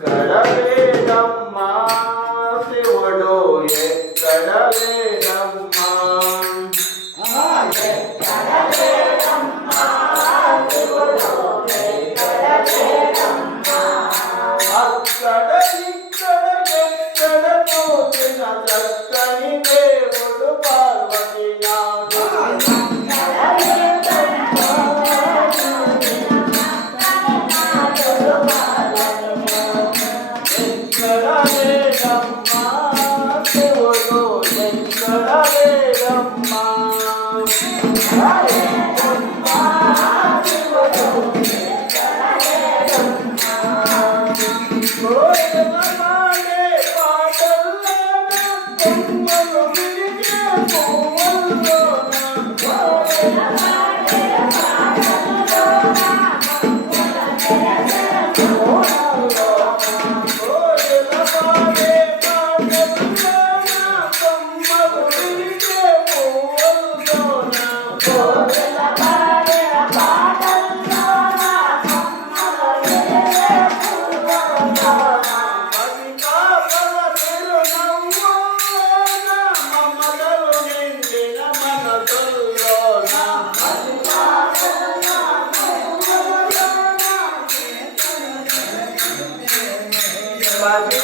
ఎక్కడ లేదమ్మా? శివుడు ఎక్కడ లేదమ్మా? అక్కడ ఎక్కడ లేదమ్మా శివుడు ఎక్కడ లేదమ్మా కోయలమాడే పాటల్లోన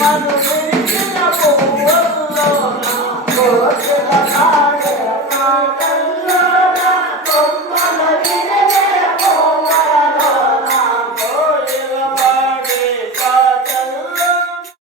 Thank you.